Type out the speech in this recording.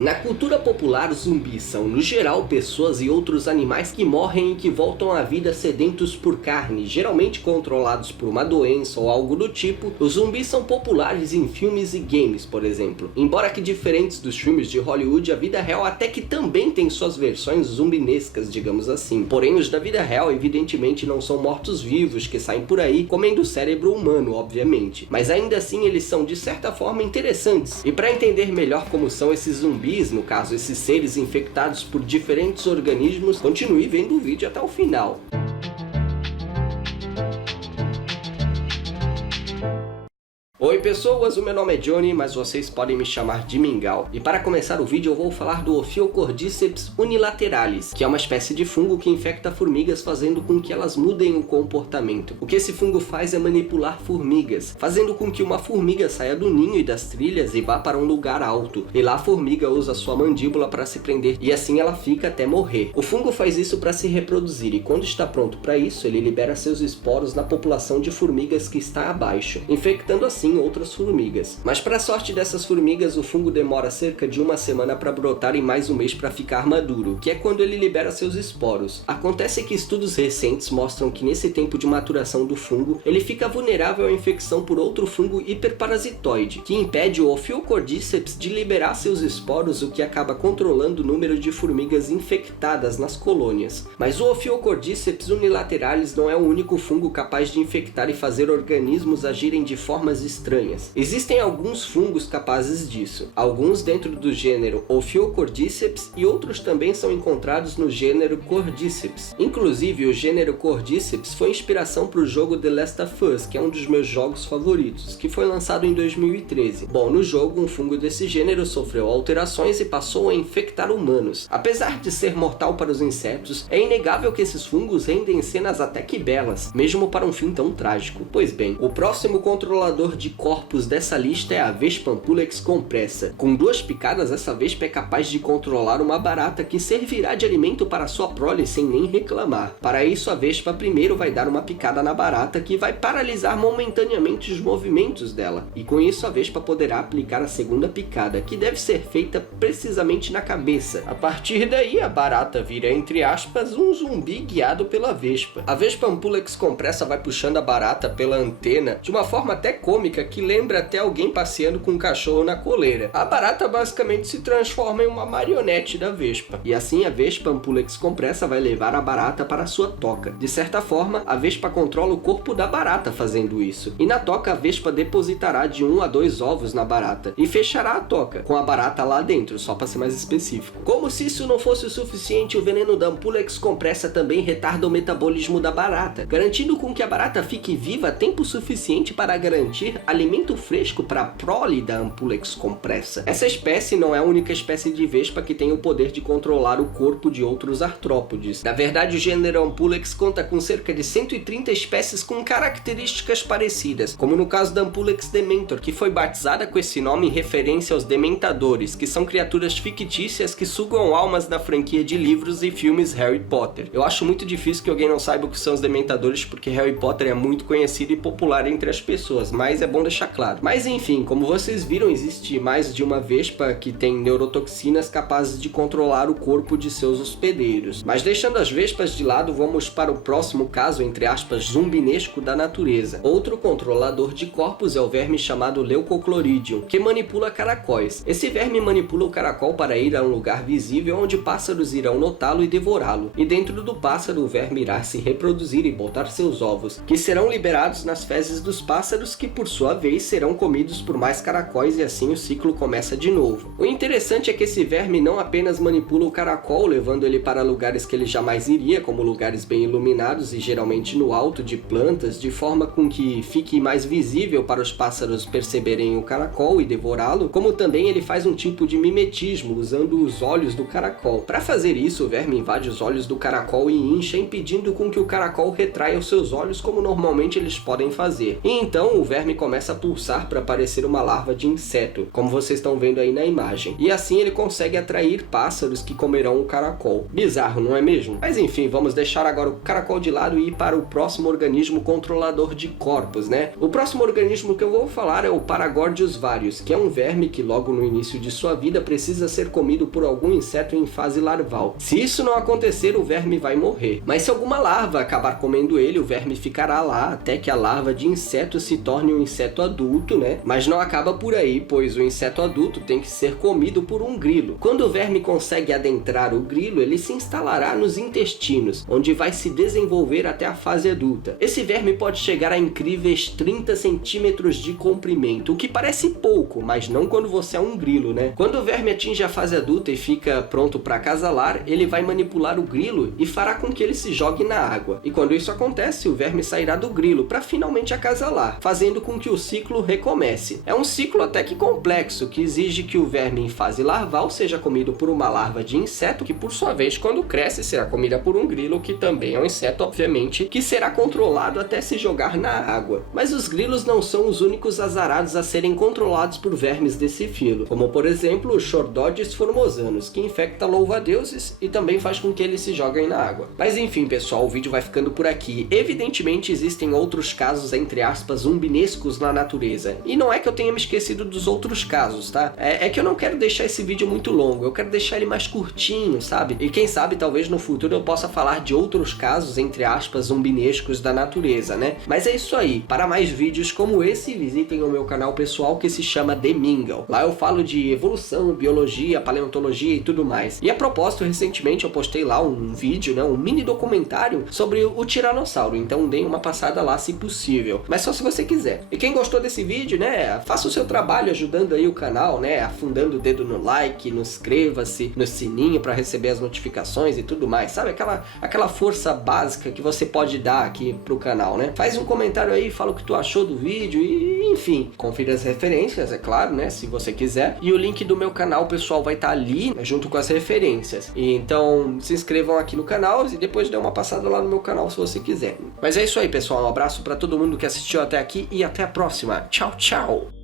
Na cultura popular, zumbis são, no geral, pessoas e outros animais que morrem e que voltam à vida sedentos por carne, geralmente controlados por uma doença ou algo do tipo. Os zumbis são populares em filmes e games, por exemplo. Embora que diferentes dos filmes de Hollywood, a vida real até que também tem suas versões zumbinescas, digamos assim. Porém, os da vida real evidentemente não são mortos-vivos que saem por aí comendo o cérebro humano, obviamente. Mas ainda assim eles são de certa forma interessantes. E para entender melhor como são esses zumbis, no caso esses seres infectados por diferentes organismos, continue vendo o vídeo até o final. Oi pessoas, o meu nome é Johnny, mas vocês podem me chamar de Mingau. E para começar o vídeo eu vou falar do Ophiocordyceps unilateralis, que é uma espécie de fungo que infecta formigas fazendo com que elas mudem o comportamento. O que esse fungo faz é manipular formigas, fazendo com que uma formiga saia do ninho e das trilhas e vá para um lugar alto. E lá a formiga usa sua mandíbula para se prender e assim ela fica até morrer. O fungo faz isso para se reproduzir e quando está pronto para isso, ele libera seus esporos na população de formigas que está abaixo, infectando assim outras formigas. Mas para a sorte dessas formigas, o fungo demora cerca de uma semana para brotar e mais um mês para ficar maduro, que é quando ele libera seus esporos. Acontece que estudos recentes mostram que nesse tempo de maturação do fungo, ele fica vulnerável à infecção por outro fungo hiperparasitoide, que impede o Ophiocordyceps de liberar seus esporos, o que acaba controlando o número de formigas infectadas nas colônias. Mas o Ophiocordyceps unilateralis não é o único fungo capaz de infectar e fazer organismos agirem de formas estranhas. Existem alguns fungos capazes disso, alguns dentro do gênero Ophiocordyceps e outros também são encontrados no gênero Cordyceps. Inclusive, o gênero Cordyceps foi inspiração para o jogo The Last of Us, que é um dos meus jogos favoritos, que foi lançado em 2013. Bom, no jogo, um fungo desse gênero sofreu alterações e passou a infectar humanos. Apesar de ser mortal para os insetos, é inegável que esses fungos rendem cenas até que belas, mesmo para um fim tão trágico. Pois bem, o próximo controlador de corpos dessa lista é a Vespa Ampulex compressa. Com 2 picadas, essa vespa é capaz de controlar uma barata que servirá de alimento para sua prole sem nem reclamar. Para isso, a vespa primeiro vai dar uma picada na barata que vai paralisar momentaneamente os movimentos dela. E com isso, a vespa poderá aplicar a segunda picada, que deve ser feita precisamente na cabeça. A partir daí, a barata vira, entre aspas, um zumbi guiado pela vespa. A Vespa Ampulex compressa vai puxando a barata pela antena de uma forma até cômica que lembra até alguém passeando com um cachorro na coleira. A barata basicamente se transforma em uma marionete da vespa. E assim a Vespa Ampulex compressa vai levar a barata para sua toca. De certa forma, a vespa controla o corpo da barata fazendo isso. E na toca a vespa depositará de 1 a 2 ovos na barata e fechará a toca, com a barata lá dentro, só para ser mais específico. Como se isso não fosse o suficiente, o veneno da Ampulex compressa também retarda o metabolismo da barata, garantindo com que a barata fique viva tempo suficiente para garantir alimento fresco para a prole da Ampulex compressa. Essa espécie não é a única espécie de vespa que tem o poder de controlar o corpo de outros artrópodes. Na verdade, o gênero Ampulex conta com cerca de 130 espécies com características parecidas, como no caso da Ampulex dementor, que foi batizada com esse nome em referência aos dementadores, que são criaturas fictícias que sugam almas da franquia de livros e filmes Harry Potter. Eu acho muito difícil que alguém não saiba o que são os dementadores, porque Harry Potter é muito conhecido e popular entre as pessoas, mas é bom deixar claro. Mas enfim, como vocês viram, existe mais de uma vespa que tem neurotoxinas capazes de controlar o corpo de seus hospedeiros. Mas deixando as vespas de lado, vamos para o próximo caso, entre aspas, zumbinesco da natureza. Outro controlador de corpos é o verme chamado Leucochloridium, que manipula caracóis. Esse verme manipula o caracol para ir a um lugar visível onde pássaros irão notá-lo e devorá-lo. E dentro do pássaro, o verme irá se reproduzir e botar seus ovos, que serão liberados nas fezes dos pássaros, que por sua vez serão comidos por mais caracóis e assim o ciclo começa de novo. O interessante é que esse verme não apenas manipula o caracol, levando ele para lugares que ele jamais iria, como lugares bem iluminados e geralmente no alto de plantas, de forma com que fique mais visível para os pássaros perceberem o caracol e devorá-lo, como também ele faz um tipo de mimetismo usando os olhos do caracol. Para fazer isso, o verme invade os olhos do caracol e incha, impedindo com que o caracol retraia os seus olhos como normalmente eles podem fazer. E então o verme começa a pulsar para parecer uma larva de inseto, como vocês estão vendo aí na imagem. E assim ele consegue atrair pássaros que comerão o caracol. Bizarro, não é mesmo? Mas enfim, vamos deixar agora o caracol de lado e ir para o próximo organismo controlador de corpos, né? O próximo organismo que eu vou falar é o Paragordius varius, que é um verme que logo no início de sua vida precisa ser comido por algum inseto em fase larval. Se isso não acontecer, o verme vai morrer. Mas se alguma larva acabar comendo ele, o verme ficará lá até que a larva de inseto se torne um inseto adulto, né? Mas não acaba por aí, pois o inseto adulto tem que ser comido por um grilo. Quando o verme consegue adentrar o grilo, ele se instalará nos intestinos, onde vai se desenvolver até a fase adulta. Esse verme pode chegar a incríveis 30 centímetros de comprimento, o que parece pouco, mas não quando você é um grilo, né? Quando o verme atinge a fase adulta e fica pronto para acasalar, ele vai manipular o grilo e fará com que ele se jogue na água. E quando isso acontece, o verme sairá do grilo para finalmente acasalar, fazendo com que o ciclo recomece. É um ciclo até que complexo, que exige que o verme em fase larval seja comido por uma larva de inseto, que por sua vez, quando cresce, será comida por um grilo, que também é um inseto, obviamente, que será controlado até se jogar na água. Mas os grilos não são os únicos azarados a serem controlados por vermes desse filo, como por exemplo o Chordodis formosanus, que infecta louva-deuses e também faz com que eles se joguem na água. Mas enfim, pessoal, o vídeo vai ficando por aqui. Evidentemente existem outros casos, entre aspas, zumbinescos na natureza. E não é que eu tenha me esquecido dos outros casos, tá? É que eu não quero deixar esse vídeo muito longo, eu quero deixar ele mais curtinho, sabe? E quem sabe, talvez no futuro eu possa falar de outros casos, entre aspas, zumbinescos da natureza, né? Mas é isso aí. Para mais vídeos como esse, visitem o meu canal pessoal que se chama The Mingle. Lá eu falo de evolução, biologia, paleontologia e tudo mais. E a propósito, recentemente eu postei lá um vídeo, né? Um mini documentário sobre o tiranossauro. Então deem uma passada lá se possível. Mas só se você quiser. E quem gostou desse vídeo, né? Faça o seu trabalho ajudando aí o canal, né? Afundando o dedo no like, no inscreva-se, no sininho para receber as notificações e tudo mais. Sabe? Aquela força básica que você pode dar aqui pro canal, né? Faz um comentário aí, fala o que tu achou do vídeo e enfim, confira as referências, é claro, né? Se você quiser. E o link do meu canal, pessoal, vai estar ali, né, junto com as referências. E então, se inscrevam aqui no canal e depois dê uma passada lá no meu canal se você quiser. Mas é isso aí, pessoal. Um abraço para todo mundo que assistiu até aqui e até a próxima. Tchau, tchau!